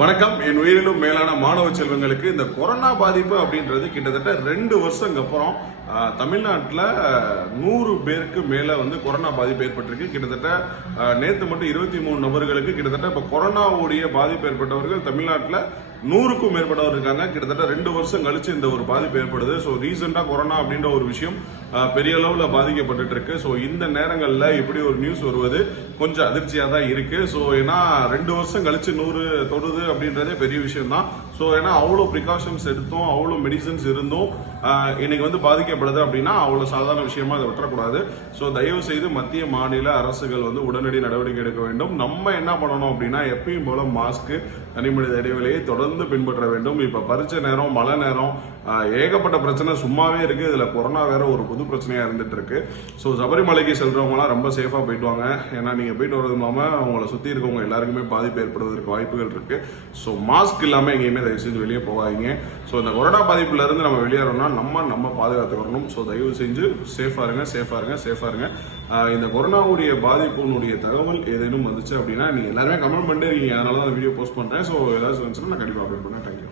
வணக்கம். என் உயிரிலும் மேலான மாணவ செல்வங்களுக்கு இந்த கொரோனா பாதிப்பு அப்படின்றது கிட்டத்தட்ட ரெண்டு வருஷங்க அப்புறம் தமிழ்நாட்டில் நூறு பேருக்கு மேலே வந்து கொரோனா பாதிப்பு ஏற்பட்டிருக்கு. கிட்டத்தட்ட நேற்று மட்டும் இருபத்தி மூணு நபர்களுக்கு கிட்டத்தட்ட இப்போ கொரோனாவுடைய பாதிப்பு ஏற்பட்டவர்கள் தமிழ்நாட்டில் நூறுக்கும் மேற்பட்டவர் இருக்காங்க. கிட்டத்தட்ட ரெண்டு வருஷம் கழிச்சு இந்த ஒரு பாதிப்பு ஏற்படுது. ஸோ ரீசெண்டாக கொரோனா அப்படின்ற ஒரு விஷயம் பெரிய அளவில் பாதிக்கப்பட்டு இருக்கு. ஸோ இந்த நேரங்களில் இப்படி ஒரு நியூஸ் வருவது கொஞ்சம் அதிர்ச்சியாக தான் இருக்கு. ஸோ ஏன்னா ரெண்டு வருஷம் கழிச்சு நூறு தொடுது அப்படின்றதே பெரிய விஷயம் தான் ஸோ ஏன்னா அவ்வளோ ப்ரிகாஷன்ஸ் எடுத்தோம் அவ்வளோ மெடிசன்ஸ் இருந்தும். இன்னைக்கு வந்து பாதிக்கப்படுது அப்படின்னா அவ்வளோ சாதாரண விஷயமா அதை விட்டுறக்கூடாது. ஸோ தயவு செய்து மத்திய மாநில அரசுகள் வந்து உடனடி நடவடிக்கை எடுக்க வேண்டும். நம்ம என்ன பண்ணணும் அப்படின்னா எப்பயும் போல மாஸ்க் தனிமனித இடைவெளியை தொடர்ந்து பின்பற்ற வேண்டும். இப்போ பறிச்ச நேரம் மழை நேரம் ஏகப்பட்ட பிரச்சனை சும்மாவே இருக்குது இதில் கொரோனா வேற ஒரு புது பிரச்சனையாக இருந்துட்டு இருக்கு. ஸோ சபரிமலைக்கு செல்றவங்கலாம் ரொம்ப சேஃபாக போயிட்டு வாங்க ஏன்னா நீங்கள் போயிட்டு வரது இல்லாமல் அவங்கள சுற்றி இருக்கவங்க எல்லாருக்குமே பாதிப்பு ஏற்படுவதற்கு வாய்ப்புகள் இருக்கு. ஸோ மாஸ்க் இல்லாமல் எங்கேயுமே தயவு செஞ்சு வெளியே போகாதீங்க. ஸோ இந்த கொரோனா பாதிப்புலேருந்து நம்ம வெளியேறோம்னா நம்ம நம்ம பாதுகாத்துக்கணும் ஸோ தயவு செஞ்சு சேஃபாக இருங்க சேஃபாக இருங்க சேஃபாக இருங்க. இந்த கொரோனாவுடைய பாதிப்புனுடைய தகவல் ஏதேனும் வந்துச்சு அப்படின்னா நீங்கள் எல்லாருமே கமெண்ட் பண்ணிட்டு இருக்கீங்க. அதனால தான் வீடியோ போஸ்ட் பண்ணுறேன் ஸோ ஏதாச்சும் வந்துச்சுன்னா நான் கண்டிப்பாக அப்டேட் பண்ணேன் தேங்க்யூ